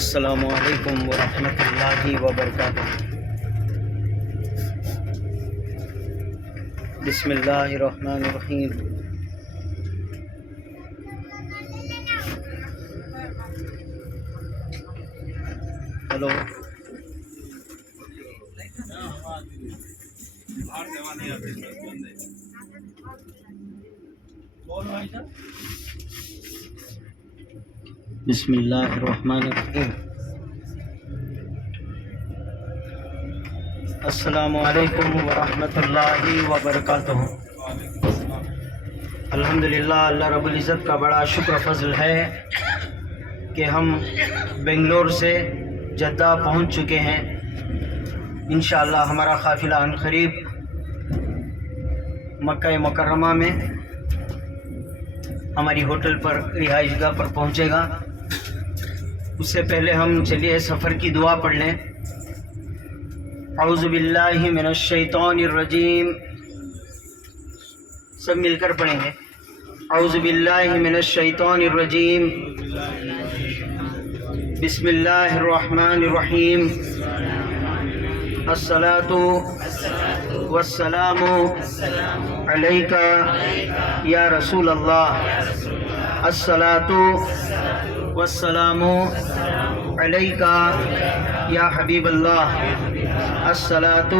السلام علیکم ورحمۃ اللہ وبرکاتہ۔ بسم اللہ الرحمن الرحیم۔ ہلو، بسم اللہ الرحمن الرحیم۔ السلام علیکم ورحمۃ اللہ وبرکاتہ۔ الحمدللہ، اللہ رب العزت کا بڑا شکر فضل ہے کہ ہم بنگلور سے جدہ پہنچ چکے ہیں۔ انشاءاللہ ہمارا قافلہ عنقریب مکہ مکرمہ میں ہماری ہوٹل پر رہائش گاہ پر پہنچے گا۔ اس سے پہلے ہم چلیے سفر کی دعا پڑھ لیں۔ اعوذ باللہ من الشیطان الرجیم، سب مل کر پڑھیں گے۔ اعوذ باللہ من الشیطان الرجیم، بسم اللہ الرحمن الرحیم۔ الصلاۃ والسلام علیک یا رسول اللہ، الصلاۃ والسلام علیک یا حبیب اللہ، الصلاۃ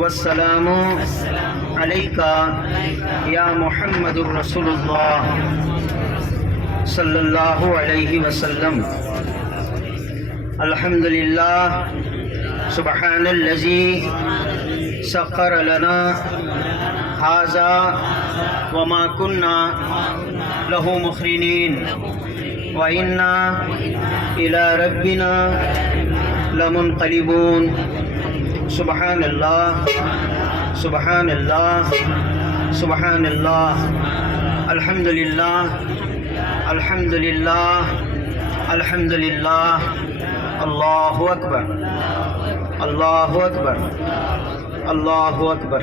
والسلام علیک یا محمد الرسول اللہ صلی اللہ علیہ وسلم۔ الحمدللہ، سبحان الذی سخر لنا ھذا وما كنا له مقرنین وإنا إلى ربنا لمنقلبون۔ سبحان اللہ، سبحان اللہ، سبحان اللہ، الحمدللہ، الحمدللہ، الحمدللہ، اللہ اکبر، اللہ اکبر، اللہ اکبر۔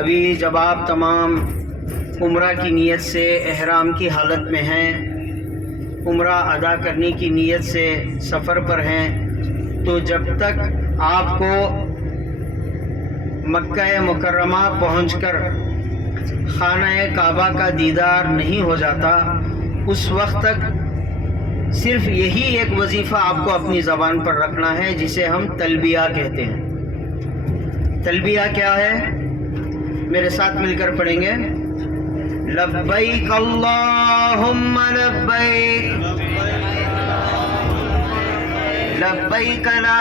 ابھی جب آپ تمام عمرہ کی نیت سے احرام کی حالت میں ہیں، عمرہ ادا کرنے کی نیت سے سفر پر ہیں، تو جب تک آپ کو مکہ مکرمہ پہنچ کر خانہ کعبہ کا دیدار نہیں ہو جاتا، اس وقت تک صرف یہی ایک وظیفہ آپ کو اپنی زبان پر رکھنا ہے، جسے ہم تلبیہ کہتے ہیں۔ تلبیہ کیا ہے؟ میرے ساتھ مل کر پڑھیں گے۔ لبیک اللہم لبیک، لبیک لا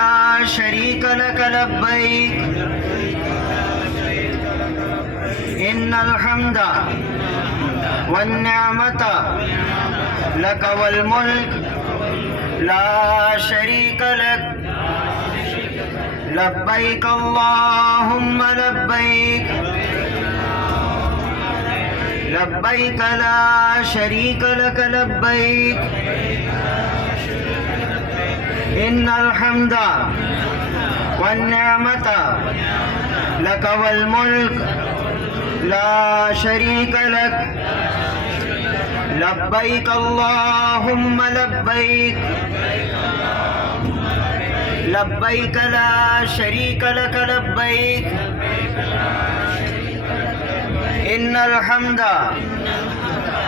شریک لک لبیک، ان الحمد والنعمت لک والملک لا شریک لک، لبیک اللہم لبیک، لبیک لا شریک لک لبیک، ان الحمد والنعمت لک والملک لا شریک لک، لبیک اللہم لبیک، لبیک لا شریک لک لبیک، ان الحمد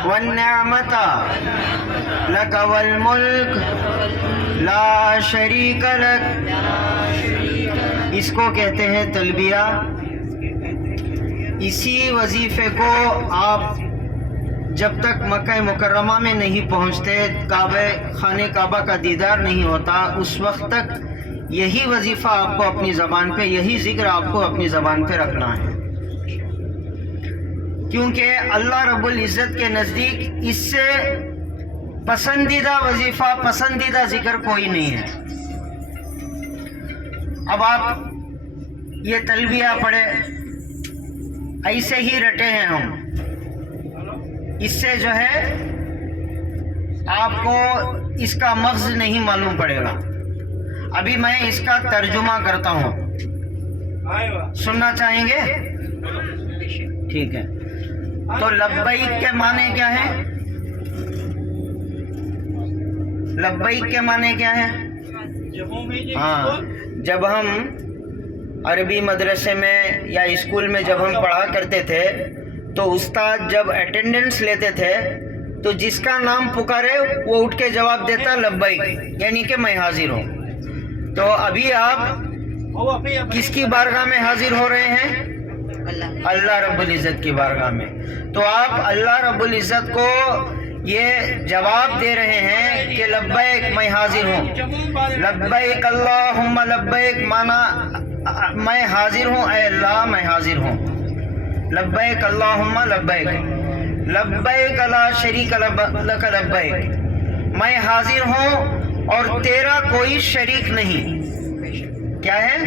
والنعمت لک والملک لا شریک لک۔ اس کو کہتے ہیں تلبیہ۔ اسی وظیفے کو آپ جب تک مکہ مکرمہ میں نہیں پہنچتے، خانہ کعبہ کا دیدار نہیں ہوتا، اس وقت تک یہی وظیفہ آپ کو اپنی زبان پہ، یہی ذکر آپ کو اپنی زبان پہ رکھنا ہے، کیونکہ اللہ رب العزت کے نزدیک اس سے پسندیدہ وظیفہ، پسندیدہ ذکر کوئی نہیں ہے۔ اب آپ یہ تلبیہ پڑھے، ایسے ہی رٹے ہیں ہم، اس سے جو ہے آپ کو اس کا مغز نہیں معلوم پڑے گا۔ ابھی میں اس کا ترجمہ کرتا ہوں، سننا چاہیں گے؟ ٹھیک ہے۔ تو لبیک کے معنی کیا ہے؟ لبیک کے معنی کیا ہے؟ ہاں، جب ہم عربی مدرسے میں یا اسکول میں جب ہم پڑھا کرتے تھے تو استاد جب اٹینڈنس لیتے تھے تو جس کا نام پکارے وہ اٹھ کے جواب دیتا لبیک، یعنی کہ میں حاضر ہوں۔ تو ابھی آپ کس کی بارگاہ میں حاضر ہو رہے ہیں؟ اللہ رب العزت کی بارگاہ میں۔ تو آپ اللہ رب العزت کو یہ جواب دے رہے ہیں کہ لبیک میں حاضر ہوں، لبیک اللہم لبیک، مانا میں حاضر ہوں، اے اللہ میں حاضر ہوں، لبیک اللہم لبیک، لبیک لا شریک لک لبیک، میں حاضر ہوں اور تیرا کوئی شریک نہیں۔ کیا ہے؟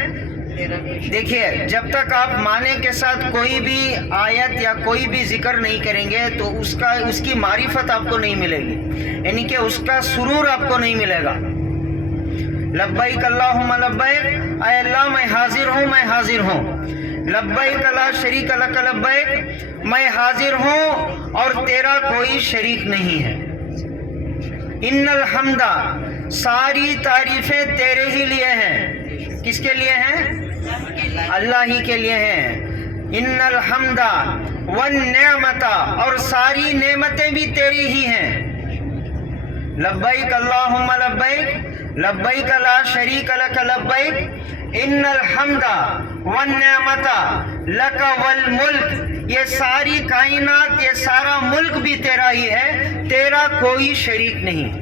دیکھیے، جب تک آپ معنی کے ساتھ کوئی بھی آیت یا کوئی بھی ذکر نہیں کریں گے تو اس کی معرفت آپ کو نہیں ملے گی، یعنی کہ اس کا سرور آپ کو نہیں ملے گا۔ لبیک اللہم لبیک، اے اللہ میں حاضر ہوں، میں حاضر ہوں، لبیک لا شریک لک لبیک، میں حاضر ہوں اور تیرا کوئی شریک نہیں ہے۔ ان الحمد، ساری تعریفیں تیرے ہی لیے ہیں۔ کس کے لیے ہیں؟ اللہ ہی کے لیے ہیں۔ ان الحمد والنعمت، اور ساری نعمتیں بھی تیری ہی ہیں۔ لبیک اللہم لبیک، لبیک لا شریک لک لبیک، ان الحمد والنعمت لک والملک، یہ ساری کائنات، یہ سارا ملک بھی تیرا ہی ہے، تیرا کوئی شریک نہیں۔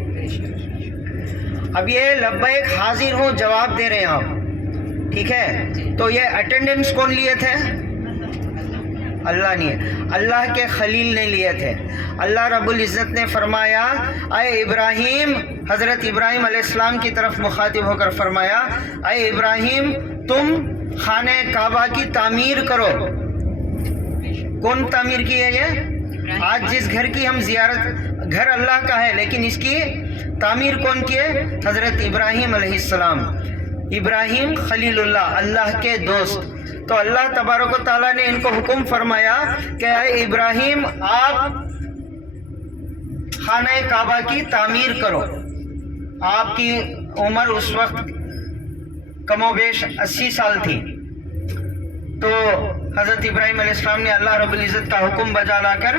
اب یہ لبیک حاضر ہوں جواب دے رہے ہیں آپ، ٹھیک ہے؟ تو یہ اٹینڈنس کون لیے تھے؟ اللہ نے، اللہ کے خلیل نے لیے تھے۔ اللہ رب العزت نے فرمایا اے ابراہیم، حضرت ابراہیم علیہ السلام کی طرف مخاطب ہو کر فرمایا اے ابراہیم تم خانہ کعبہ کی تعمیر کرو۔ کون تعمیر کی ہے یہ؟ آج جس گھر کی ہم زیارت، گھر اللہ کا ہے لیکن اس کی تعمیر کون کی ہے؟ حضرت ابراہیم علیہ السلام۔ ابراہیم خلیل اللہ، اللہ کے دوست۔ تو اللہ تبارک و تعالیٰ نے ان کو حکم فرمایا کہ اے ابراہیم آپ خانہ کعبہ کی تعمیر کرو۔ آپ کی عمر اس وقت کم و بیش 80 سال تھی۔ تو حضرت ابراہیم علیہ السلام نے اللہ رب العزت کا حکم بجا لا کر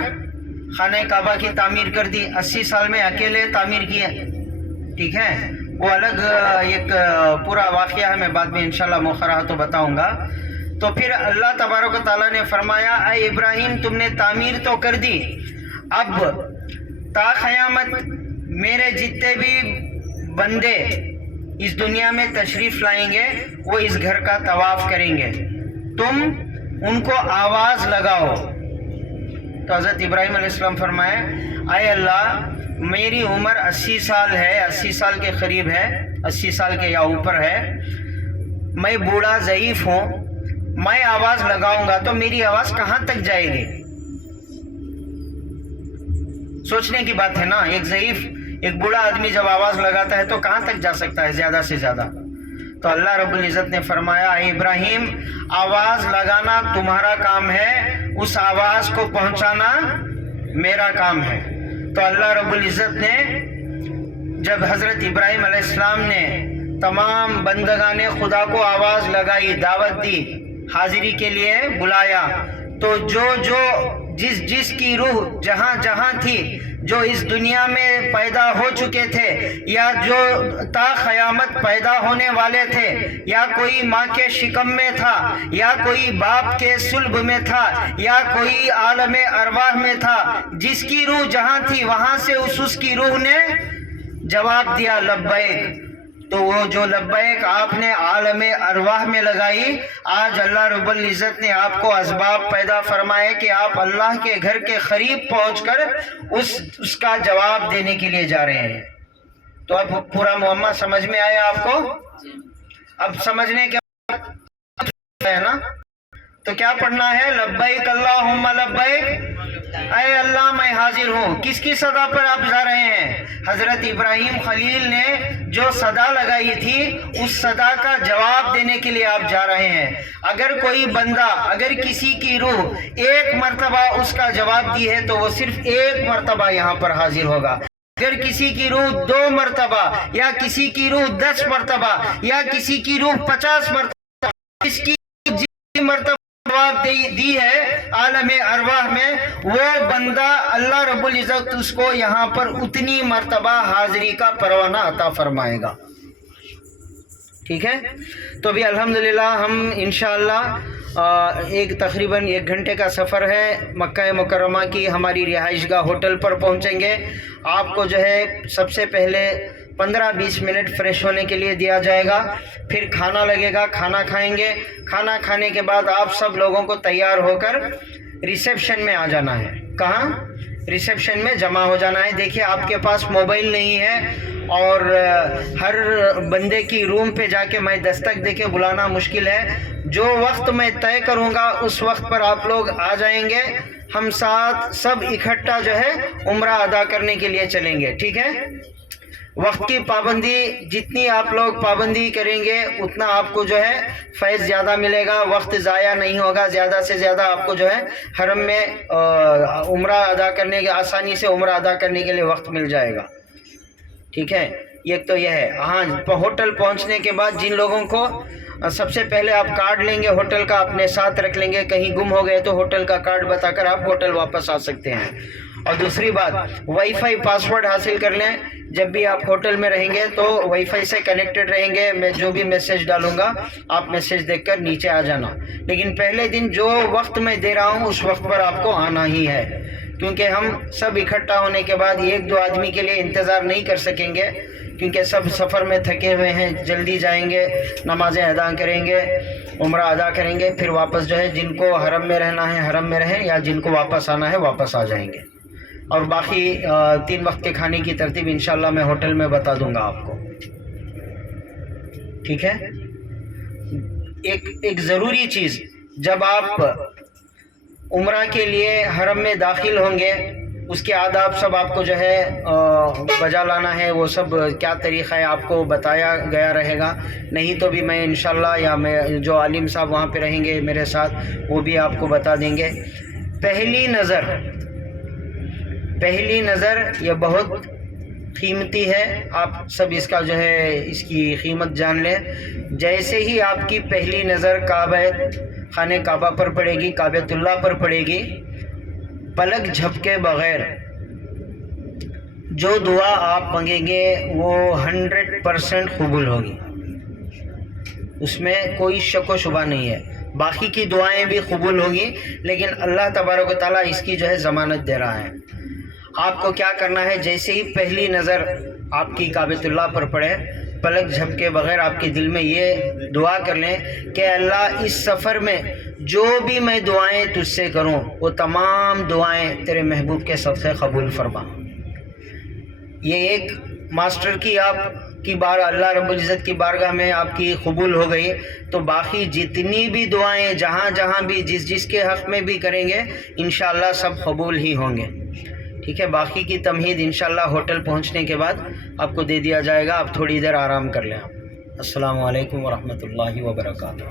خانہ کعبہ کی تعمیر کر دی۔ 80 سال میں اکیلے تعمیر کیے، ٹھیک ہے؟ وہ الگ ایک پورا واقعہ ہے، میں بعد میں انشاءاللہ موخر تو بتاؤں گا۔ تو پھر اللہ تبارک و تعالیٰ نے فرمایا اے ابراہیم تم نے تعمیر تو کر دی، اب تا قیامت میرے جتنے بھی بندے اس دنیا میں تشریف لائیں گے وہ اس گھر کا طواف کریں گے، تم ان کو آواز لگاؤ۔ تو حضرت ابراہیم علیہ السلام فرمائے اے اللہ میری عمر 80 سال ہے، 80 سال کے قریب ہے، 80 سال کے یا اوپر ہے، میں بوڑھا ضعیف ہوں، میں آواز لگاؤں گا تو میری آواز کہاں تک جائے گی؟ سوچنے کی بات ہے نا، ایک ضعیف، ایک بوڑھا آدمی جب آواز لگاتا ہے تو کہاں تک جا سکتا ہے زیادہ سے زیادہ؟ تو اللہ رب العزت نے فرمایا اے ابراہیم آواز لگانا تمہارا کام ہے، اس آواز کو پہنچانا میرا کام ہے۔ تو اللہ رب العزت نے جب حضرت ابراہیم علیہ السلام نے تمام بندگان خدا کو آواز لگائی، دعوت دی، حاضری کے لیے بلایا، تو جو جس کی روح جہاں جہاں تھی، جو اس دنیا میں پیدا ہو چکے تھے یا جو تا قیامت پیدا ہونے والے تھے، یا کوئی ماں کے شکم میں تھا، یا کوئی باپ کے صلب میں تھا، یا کوئی عالم ارواح میں تھا، جس کی روح جہاں تھی وہاں سے اس کی روح نے جواب دیا لبیک۔ تو وہ جو لبیک آپ نے عالم ارواح میں لگائی، آج اللہ رب العزت نے آپ کو اسباب پیدا فرمائے کہ آپ اللہ کے گھر کے قریب پہنچ کر اس کا جواب دینے کے لیے جا رہے ہیں۔ تو اب پورا معاملہ سمجھ میں آیا آپ کو؟ اب سمجھنے کے بعد ہے نا، تو کیا پڑھنا ہے؟ لبیک اللہم لبیک اے اللہ میں حاضر ہوں. کس کی صدا پر آپ جا رہے ہیں؟ حضرت ابراہیم خلیل نے جو صدا لگائی تھی اس صدا کا جواب دینے کے لیے آپ جا رہے ہیں. اگر کوئی بندہ، اگر کسی کی روح ایک مرتبہ اس کا جواب دی ہے تو وہ صرف ایک مرتبہ یہاں پر حاضر ہوگا. اگر کسی کی روح 2 مرتبہ یا کسی کی روح 10 مرتبہ یا کسی کی روح 50 مرتبہ اس کی جتنی مرتبہ جواب دی ہے عالم ارواح میں، وہ بندہ اللہ رب العزت اس کو یہاں پر اتنی مرتبہ حاضری کا پروانہ عطا فرمائے گا. ٹھیک ہے، تو بھی الحمدللہ ہم انشاءاللہ تقریباً 1 گھنٹے کا سفر ہے. مکہ مکرمہ کی ہماری رہائش گاہ ہوٹل پر پہنچیں گے. آپ کو جو ہے سب سے پہلے 15-20 منٹ فریش ہونے کے لیے دیا جائے گا. پھر کھانا لگے گا، کھانا کھائیں گے. کھانا کھانے کے بعد آپ سب لوگوں کو تیار ہو کر ریسیپشن میں آ جانا ہے. کہاں؟ ریسیپشن میں جمع ہو جانا ہے. دیکھیے آپ کے پاس موبائل نہیں ہے اور ہر بندے کی روم پہ جا کے میں دستک دے کے بلانا مشکل ہے. جو وقت میں طے کروں گا اس وقت پر آپ لوگ آ جائیں گے. ہم ساتھ سب اکٹھا جو ہے عمرہ ادا کرنے کے لیے چلیں گے. ٹھیک ہے، وقت کی پابندی جتنی آپ لوگ پابندی کریں گے اتنا آپ کو جو ہے فیض زیادہ ملے گا. وقت ضائع نہیں ہوگا. زیادہ سے زیادہ آپ کو جو ہے حرم میں عمرہ ادا کرنے کے آسانی سے عمرہ ادا کرنے کے لیے وقت مل جائے گا. ٹھیک ہے، ایک تو یہ ہے. ہاں، ہوٹل پہنچنے کے بعد جن لوگوں کو سب سے پہلے آپ کارڈ لیں گے ہوٹل کا، اپنے ساتھ رکھ لیں گے. کہیں گم ہو گئے تو ہوٹل کا کارڈ بتا کر آپ ہوٹل واپس آ سکتے ہیں. اور دوسری بات، وائی فائی پاسورڈ حاصل کر لیں. جب بھی آپ ہوٹل میں رہیں گے تو وائی فائی سے کنیکٹڈ رہیں گے. میں جو بھی میسیج ڈالوں گا آپ میسیج دیکھ کر نیچے آ جانا. لیکن پہلے دن جو وقت میں دے رہا ہوں اس وقت پر آپ کو آنا ہی ہے، کیونکہ ہم سب اکٹھا ہونے کے بعد 1-2 آدمی کے لیے انتظار نہیں کر سکیں گے، کیونکہ سب سفر میں تھکے ہوئے ہیں. جلدی جائیں گے، نمازیں ادا کریں گے، عمرہ ادا کریں گے. پھر واپس جو ہے جن کو حرم میں رہنا ہے حرم میں رہیں، یا جن کو واپس آنا ہے واپس آ جائیں گے. اور باقی 3 وقت کے کھانے کی ترتیب انشاءاللہ میں ہوٹل میں بتا دوں گا آپ کو. ٹھیک ہے. ایک ضروری چیز، جب آپ عمرہ کے لیے حرم میں داخل ہوں گے اس کے آداب سب آپ کو جو ہے بجا لانا ہے. وہ سب کیا طریقہ ہے آپ کو بتایا گیا رہے گا. نہیں تو بھی میں انشاءاللہ یا میں جو عالم صاحب وہاں پہ رہیں گے میرے ساتھ وہ بھی آپ کو بتا دیں گے. پہلی نظر یہ بہت قیمتی ہے. آپ سب اس کا جو ہے اس کی قیمت جان لیں. جیسے ہی آپ کی پہلی نظر خانہ کعبہ پر پڑے گی، کعبۃ اللہ پر پڑے گی، پلک جھپکے بغیر جو دعا آپ مانگیں گے وہ 100% قبول ہوگی. اس میں کوئی شک و شبہ نہیں ہے. باقی کی دعائیں بھی قبول ہوگی، لیکن اللہ تبارک و تعالیٰ اس کی جو ہے ضمانت دے رہا ہے. آپ کو کیا کرنا ہے، جیسے ہی پہلی نظر آپ کی کعبۃ اللہ پر پڑے، پلک جھپکے بغیر آپ کے دل میں یہ دعا کر لیں کہ اللہ اس سفر میں جو بھی میں دعائیں تجھ سے کروں وہ تمام دعائیں تیرے محبوب کے صدقے قبول فرما. یہ ایک ماسٹر کی آپ کی بار اللہ رب العزت کی بارگاہ میں آپ کی قبول ہو گئی، تو باقی جتنی بھی دعائیں جہاں جہاں بھی جس کے حق میں بھی کریں گے انشاءاللہ سب قبول ہی ہوں گے. ٹھیک ہے. باقی کی تمہید انشاءاللہ ہوٹل پہنچنے کے بعد آپ کو دے دیا جائے گا. آپ تھوڑی دیر آرام کر لیں. السلام علیکم ورحمۃ اللہ وبرکاتہ.